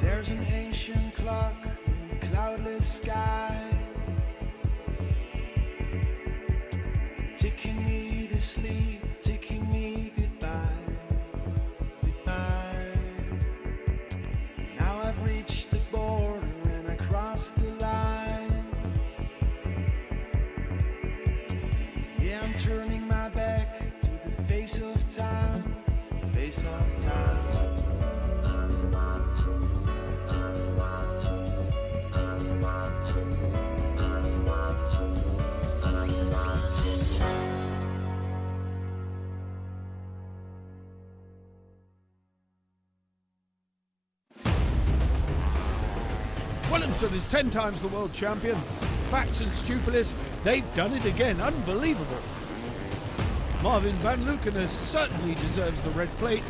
There's an ancient clock in the cloudless sky, ticking me to sleep, ticking me goodbye, goodbye. Now I've reached the border and I crossed the line. Yeah, I'm turning my back to the face of time, face of time. Williamson is 10 times the world champion. Bax and Stupilis, they've done it again. Unbelievable. Marvin van Lukener certainly deserves the red plate.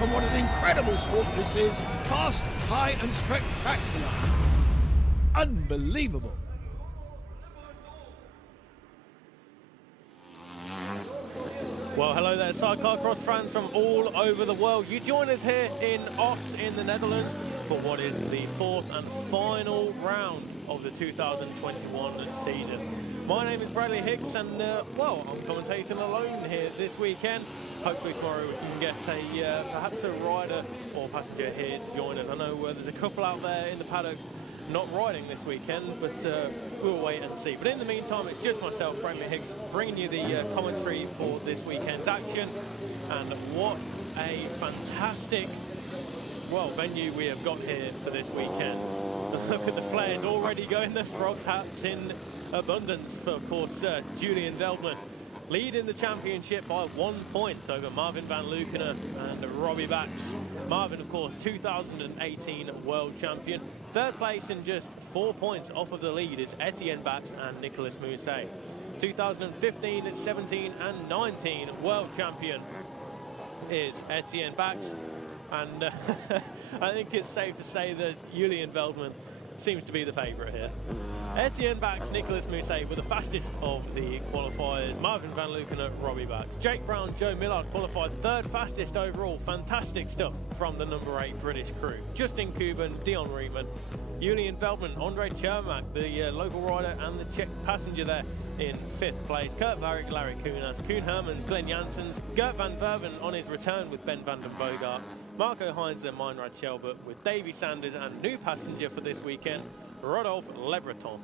And what an incredible sport this is. Fast, high and spectacular. Unbelievable. Well, hello there, Sidecarcross fans from all over the world. You join us here in Os in the Netherlands for what is the fourth and final round of the 2021 season. My name is Bradley Hicks and, well, I'm commentating alone here this weekend. Hopefully tomorrow we can get perhaps a rider or passenger here to join us. I know there's a couple out there in the paddock not riding this weekend, but we'll wait and see. But in the meantime, it's just myself, Bradley Hicks, bringing you the commentary for this weekend's action. And what a fantastic, well, venue we have got here for this weekend. Look at the flares already going, the frogs hats in abundance for, of course, Julian Veldman, leading the championship by 1 point over Marvin van Lukener and Robbie Bax. Marvin, of course, 2018 world champion. Third place and just 4 points off of the lead is Etienne Bax and Nicolas Mousset. 2015, 17 and 19 world champion is Etienne Bax. And I think it's safe to say that Julian Veldman seems to be the favourite here. Etienne Bax, Nicolas Mousset were the fastest of the qualifiers. Marvin van Lukener, Robbie Bax. Jake Brown, Joe Millard qualified third fastest overall. Fantastic stuff from the number 8 British crew. Justin Kuban, Dion Reitman, Julian Veldman, Andre Chermak, the local rider and the Czech passenger there in 5th place. Kurt Varick, Larry Kunas, Koen Hermans, Glenn Janssens, Gert van Verven on his return with Ben van den Bogart, Marco Hines and Meinrad Schelbert with Davy Sanders, and new passenger for this weekend, Rodolphe Lebreton.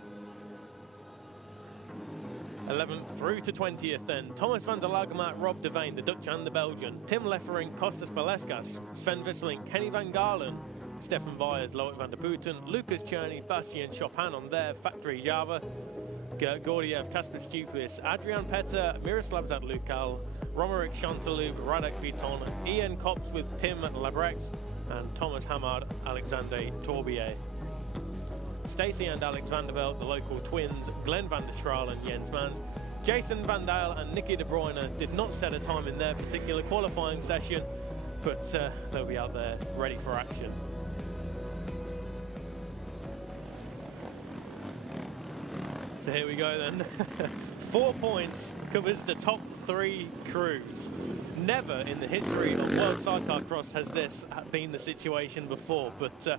11th through to 20th then. Thomas van der Lagemat, Rob Devane, the Dutch and the Belgian. Tim Leffering, Kostas Baleskas, Sven Visseling, Kenny van Galen, Stefan Vyers, Loic van der Putten, Lucas Cherney, Bastien Chopin on their factory Java, Gert Gordiev, Kasper Stupis, Adrian Petter, Miroslav Zadlukal, Romaric Chanteloup, Radek Viton, Ian Copps with Pim Labrex, and Thomas Hamard, Alexander Torbier. Stacey and Alex Vanderveld, the local twins, Glenn van der Straal and Jens Mans. Jason Van Dale and Nicky De Bruyne did not set a time in their particular qualifying session, but they'll be out there ready for action. So here we go then. 4 points covers the top 3 crews. Never in the history of World Sidecarcross has this been the situation before, but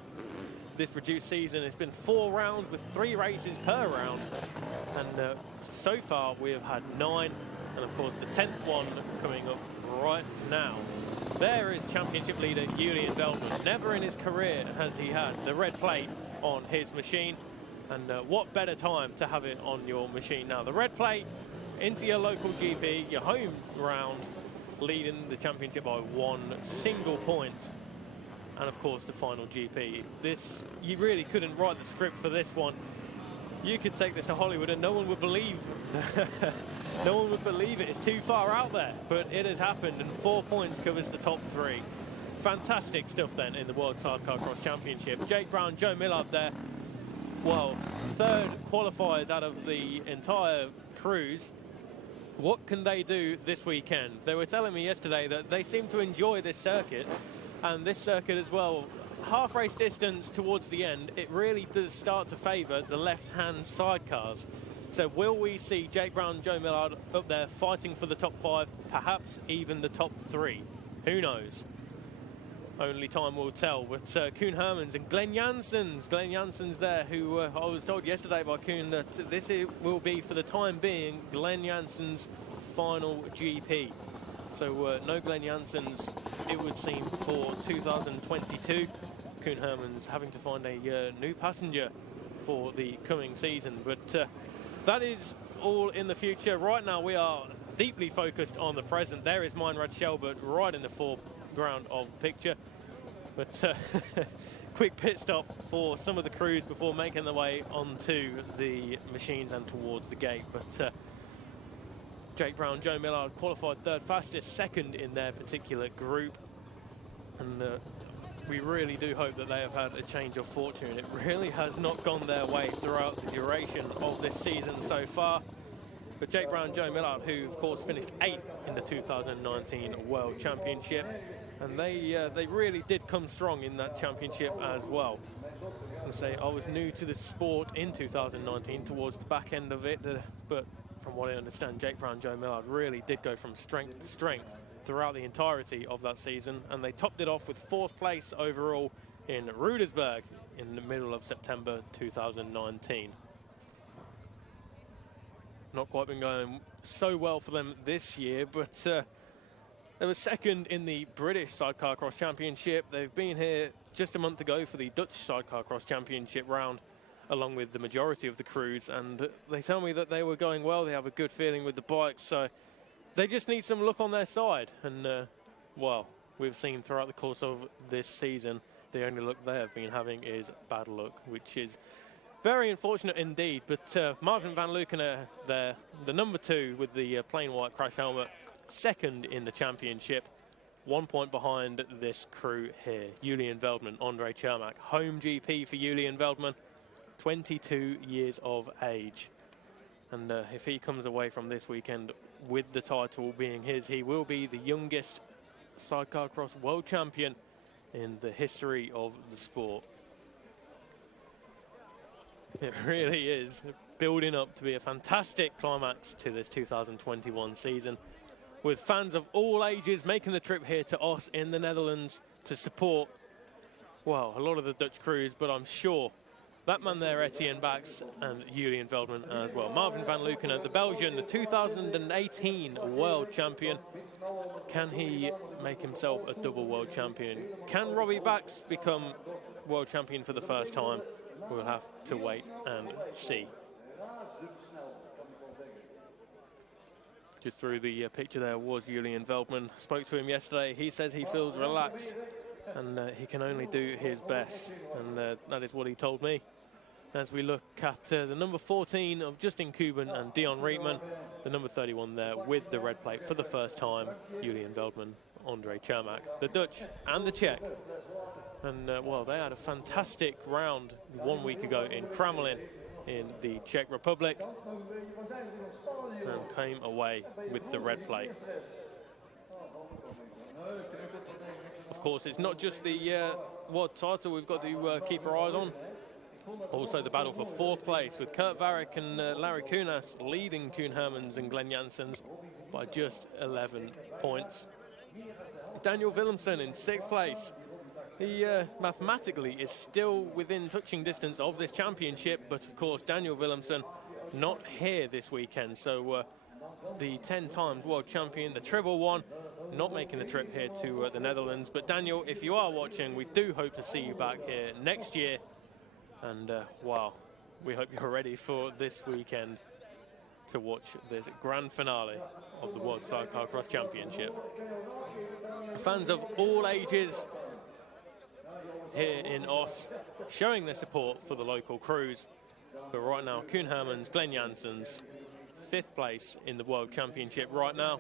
this reduced season, it's been 4 rounds with 3 races per round, and so far we have had 9, and of course the 10th one coming up right now. There is championship leader Julian Veldman. Never in his career has he had the red plate on his machine, and what better time to have it on your machine now. The red plate into your local GP, your home round, leading the championship by 1 single point. And of course the final GP. This, you really couldn't write the script for this one. You could take this to Hollywood and no one would believe no one would believe it. It's too far out there, but it has happened, and 4 points covers the top 3. Fantastic stuff then in the World Sidecarcross Championship. Jake Brown, Joe Millard there. Well, 3rd qualifiers out of the entire cruise. What can they do this weekend? They were telling me yesterday that they seem to enjoy this circuit. And this circuit as well, half race distance towards the end, it really does start to favour the left-hand sidecars. So will we see Jake Brown and Joe Millard up there fighting for the top 5, perhaps even the top 3? Who knows? Only time will tell. But Koen Hermans and Glenn Jansen's there, who I was told yesterday by Koen that this will be, for the time being, Glenn Jansen's final GP. So no Glenn Jansen's, it would seem, for 2022. Koen Hermans having to find a new passenger for the coming season. But that is all in the future. Right now we are deeply focused on the present. There is Meinrad Shelbert right in the foreground of the picture. But quick pit stop for some of the crews before making their way onto the machines and towards the gate. But Jake Brown, Joe Millard qualified third fastest, second in their particular group. And we really do hope that they have had a change of fortune. It really has not gone their way throughout the duration of this season so far. But Jake Brown, Joe Millard, who of course finished 8th in the 2019 World Championship, and they really did come strong in that championship as well. And say I was new to the sport in 2019 towards the back end of it, but from what I understand, Jake Brown, Joe Millard really did go from strength to strength throughout the entirety of that season, and they topped it off with 4th place overall in Rudersberg in the middle of September 2019. Not quite been going so well for them this year, but they were second in the British Sidecarcross Championship. They've been here just a month ago for the Dutch Sidecarcross Championship round, along with the majority of the crews, and they tell me that they were going well. They have a good feeling with the bikes, so they just need some luck on their side. And well, we've seen throughout the course of this season, the only luck they have been having is bad luck, which is very unfortunate indeed. But Marvin van Luken there, the number 2 with the plain white crash helmet, second in the championship, 1 point behind this crew here. Julian Veldman, Andre Chermak, home GP for Julian Veldman, 22 years of age. And if he comes away from this weekend with the title being his, he will be the youngest Sidecarcross world champion in the history of the sport. It really is building up to be a fantastic climax to this 2021 season, with fans of all ages making the trip here to Os in the Netherlands to support, well, a lot of the Dutch crews, but I'm sure that man there, Etienne Bax, and Julian Veldman as well. Marvin van Luken, the Belgian, the 2018 world champion. Can he make himself a double world champion? Can Robbie Bax become world champion for the first time? We'll have to wait and see. Just through the picture there was Julian Veldman. Spoke to him yesterday. He says he feels relaxed and he can only do his best. And that is what he told me. As we look at the number 14 of Justin Kuban and Dion Rietman, the number 31 there with the red plate for the first time, Julian Veldman, Andre Chermak, the Dutch and the Czech. And well, they had a fantastic round 1 week ago in Kramelin in the Czech Republic and came away with the red plate. Of course, it's not just the world title we've got to keep our eyes on. Also the battle for 4th place, with Kurt Varick and Larry Kunas leading Koen Hermans and Glenn Jansen's by just 11 points. Daniel Willemsen in 6th place. He mathematically is still within touching distance of this championship, but of course Daniel Willemsen not here this weekend. So the 10 times world champion, the triple one, not making the trip here to the Netherlands. But Daniel, if you are watching, we do hope to see you back here next year. And wow, we hope you're ready for this weekend to watch this grand finale of the World Sidecarcross Championship. Fans of all ages here in Os showing their support for the local crews. But right now, Koen Hermans, Glenn Jansen's 5th place in the World Championship right now.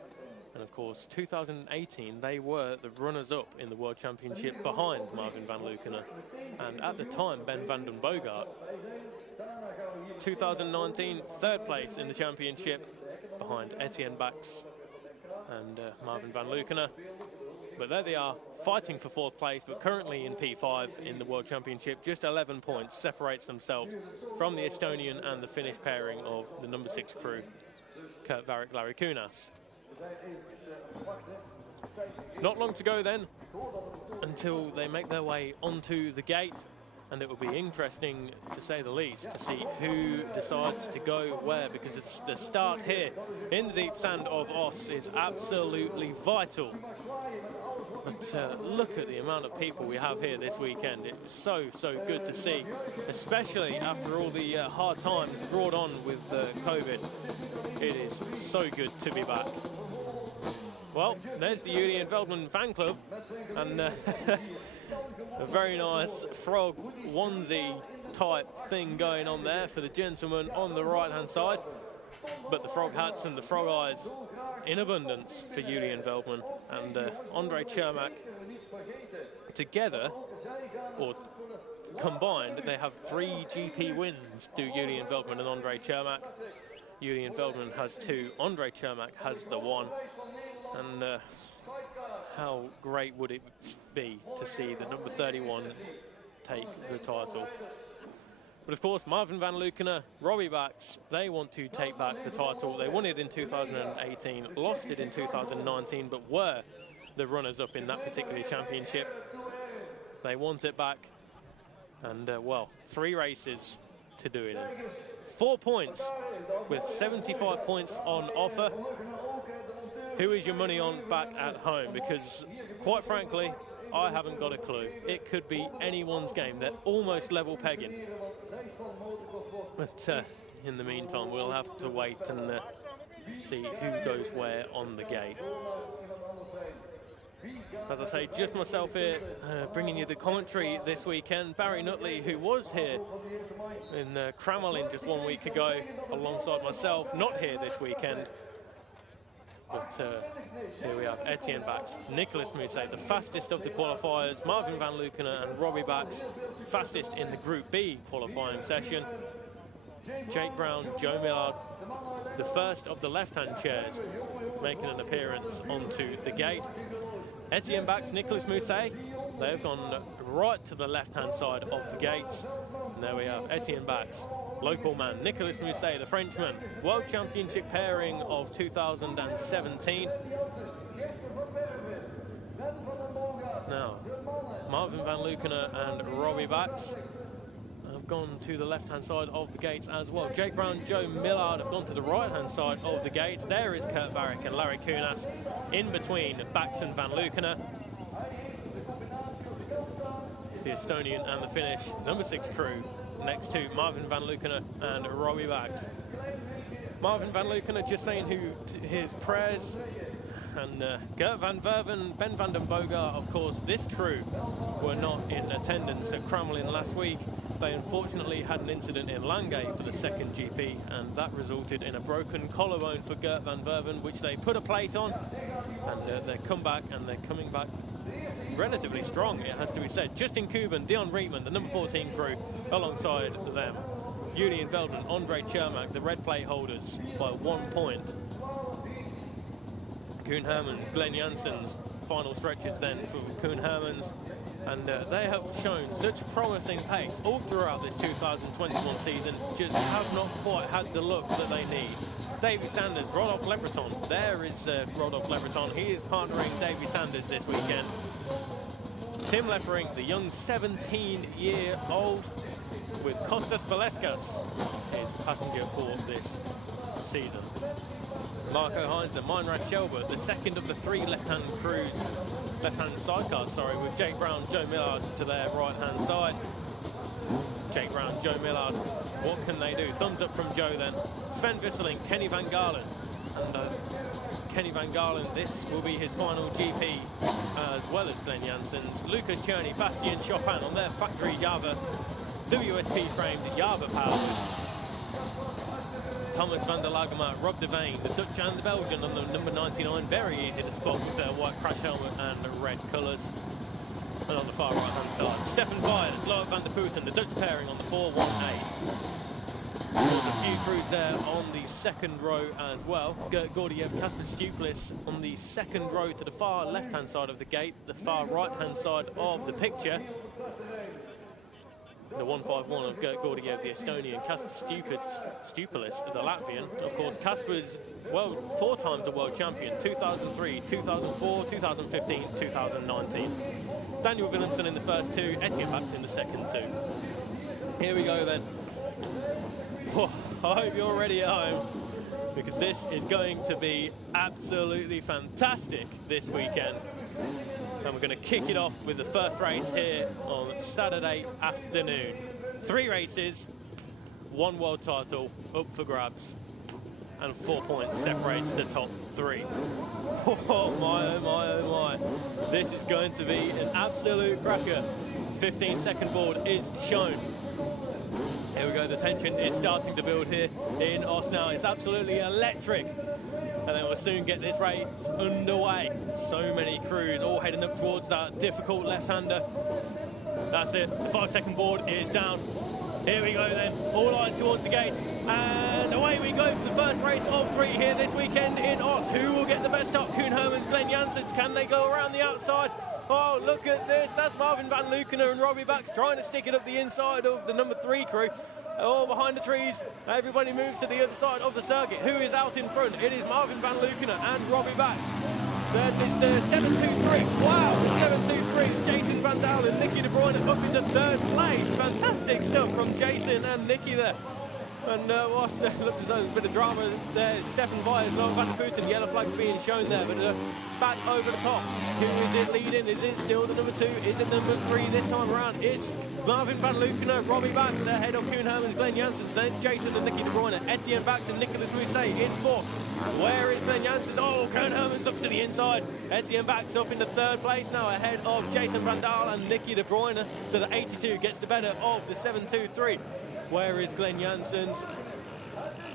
And of course, 2018, they were the runners-up in the World Championship behind Marvin van Luken and at the time, Ben van den Boogaard. 2019, 3rd place in the championship behind Etienne Bax and Marvin van Luken. But there they are, fighting for 4th place, but currently in P5 in the World Championship. Just 11 points separates themselves from the Estonian and the Finnish pairing of the number 6 crew, Kurt Varick, Larry Kunas. Not long to go then until they make their way onto the gate, and it will be interesting, to say the least, to see who decides to go where, because it's the start here in the deep sand of Oss is absolutely vital. But look at the amount of people we have here this weekend. It was so good to see, especially after all the hard times brought on with COVID. It is so good to be back. Well, there's the Julian Veldman fan club, and a very nice frog onesie type thing going on there for the gentleman on the right-hand side. But the frog hats and the frog eyes in abundance for Julian Veldman and Andre Chermak. Together, or combined, they have 3 GP wins, do Julian Veldman and Andre Chermak. Julian Veldman has 2, Andre Chermak has the 1. And how great would it be to see the number 31 take the title? But of course, Marvin van Lukener, Robbie Bax, they want to take back the title. They won it in 2018, lost it in 2019, but were the runners-up in that particular championship. They want it back, and well, 3 races to do it in. 4 points with 75 points on offer. Who is your money on back at home? Because, quite frankly, I haven't got a clue. It could be anyone's game. They're almost level pegging. But in the meantime, we'll have to wait and see who goes where on the gate. As I say, just myself here, bringing you the commentary this weekend. Barry Nutley, who was here in Cramelin just 1 week ago, alongside myself, not here this weekend. But here we have Etienne Bax, Nicolas Mousset, the fastest of the qualifiers, Marvin van Lukener and Robbie Bax, fastest in the Group B qualifying session. Jake Brown, Joe Millard, the first of the left-hand chairs, making an appearance onto the gate. Etienne Bax, Nicolas Mousset, they've gone right to the left-hand side of the gates. And there we have Etienne Bax, local man, Nicolas Mousset, the Frenchman, World Championship pairing of 2017. Now, Marvin van Lukener and Robbie Bax have gone to the left-hand side of the gates as well. Jake Brown, Joe Millard have gone to the right-hand side of the gates. There is Kurt Varick and Larry Kunas in between Bax and van Lukener. The Estonian and the Finnish number 6 crew next to Marvin van Lukener and Robbie Bax. Marvin van Lukener just saying his prayers, and Gert van Verven, Ben van den Boogaard, of course, this crew were not in attendance at Cramelin last week. They unfortunately had an incident in Langay for the 2nd GP, and that resulted in a broken collarbone for Gert van Verven, which they put a plate on, and they come back, and they're coming back relatively strong, it has to be said. Justin Kuban, Dion Reitman, the number 14 crew, alongside them. Julian Veldman, Andre Chermak, the red plate holders, by 1 point. Koen Hermans, Glenn Janssens, final stretches then for Koen Hermans. And they have shown such promising pace all throughout this 2021 season, just have not quite had the look that they need. Davy Sanders, Rodolphe Lebreton, there is Rodolphe Lebreton, he is partnering Davy Sanders this weekend. Tim Leffering, the young 17-year-old, with Kostas Valeskas, his passenger for this season. Marco Hines and Meinrad Shelbert, the second of the 3 left-hand crews, left-hand sidecars, sorry, with Jake Brown, Joe Millard to their right-hand side. Jake Brown, Joe Millard, what can they do? Thumbs up from Joe then. Sven Visseling, Kenny Van Garland. And Kenny Van Garland, this will be his final GP, as well as Glenn Janssens. Lucas Cherney, Bastien Chopin on their factory Java, WSP-framed Java powered. Thomas van der Lagemaa, Rob de Veen, the Dutch and the Belgian on the number 99, very easy to spot with their white crash helmet and the red colours. And on the far right-hand side, Stefan Byers, Loic van der Putten, the Dutch pairing on the 418. The future crews there on the second row as well. Gert Gordiev, Kasper Stuplis on the second row to the far left-hand side of the gate, the far right-hand side of the picture. The 151 of Gert Gordiev, the Estonian, Kasper Stuplis, the Latvian. Of course, Kasper's, well, 4 times a world champion, 2003, 2004, 2015, 2019. Daniel Willemsen in the first 2, Etienne Bax in the second 2. Here we go then. Oh, I hope you're ready at home, because this is going to be absolutely fantastic this weekend. And we're going to kick it off with the first race here on Saturday afternoon. 3 races, 1 world title up for grabs, and 4 points separates the top 3. Oh my, oh my, oh my. This is going to be an absolute cracker. 15-second board is shown. Here we go, the tension is starting to build here in Os now. It's absolutely electric. And then we'll soon get this race underway. So many crews all heading up towards that difficult left-hander. That's it, the 5-second board is down. Here we go then, all eyes towards the gates. And away we go for the first race of 3 here this weekend in Os. Who will get the best start? Koen Hermans, Glenn Janssens, can they go around the outside? Oh, look at this, that's Marvin van Lukenen and Robbie Bax trying to stick it up the inside of the number 3 crew. Oh, behind the trees, everybody moves to the other side of the circuit. Who is out in front? It is Marvin van Lukenen and Robbie Bax. It's the 7-2-3. Wow, the 7-2-3. Jason Van Dal and Nicky De Bruyne up into 3rd place. Fantastic stuff from Jason and Nicky there. And looks as though there's a bit of drama there. Stefan Vyers, Logan Van der Putten, yellow flags being shown there, but back over the top. Who is it leading? Is it still the number 2? Is it number 3 this time around? It's Marvin van Lukenen, Robbie Bax ahead of Koen Hermans, Glenn Janssens, then Jason and Nicky De Bruyne, Etienne Bax and Nicolas Mousset in 4th. Where is Glenn Janssens? Oh, Koen Hermans looks to the inside. Etienne Bax up into 3rd place now ahead of Jason Van Dal and Nicky De Bruyne. So the 82 gets the better of the 7-2-3. Where is Glenn Janssens?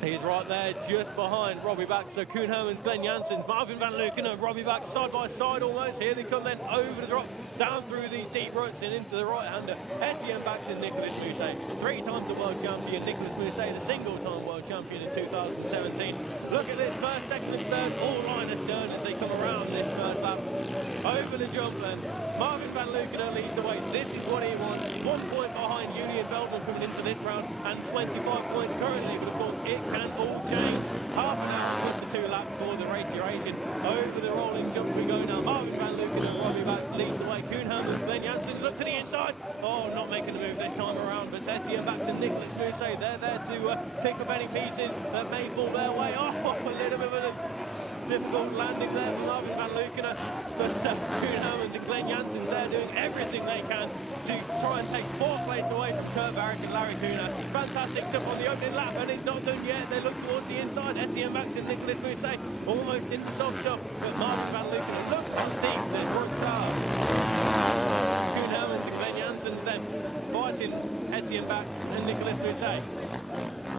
He's right there, just behind Robbie Bax. So Koen Hermans, Glenn Janssens, Marvin van Lukenen and Robbie Bax side by side almost. Here they come then over the drop, down through these deep ruts and into the right-hander. Etienne Bax and Nicolas Mousset. 3 times the world champion, Nicolas Mousset, the single-time world champion in 2017. Look at this, 1st, 2nd and 3rd, all line astern as they come around this first lap. Over the jump then, Marvin van Lukenen leads the way. This is what he wants. 1 point behind Julian Veldman coming into this round and 25 points currently, but of course it can all change. Half an hour plus the 2 laps for the race duration. Over the rolling jumps we go now. Marvin van Lukenen and Robbie Bax leads the way. Koen Hermans, Glenn Janssens look to the inside. Oh, not making the move this time around, but Etienne Bax and Nicolas Mousset, they're there to pick up any pieces that may fall their way. Oh, a little bit of a difficult landing there for Marvin van Lukenen, but Koen Hermans and Glenn Janssens, they're doing everything they can to try and take 4th place away from Kurt Barrick and Larry Kunas. Fantastic stuff on the opening lap, and it's not done yet. They look towards the inside. Etienne Bax and Nicolas Mousset almost into soft stuff, but Marvin van Lukenen looks deep. There's Brooks Koen Hermans and Glenn Janssens then fighting Etienne Bax and Nicolas Mousset.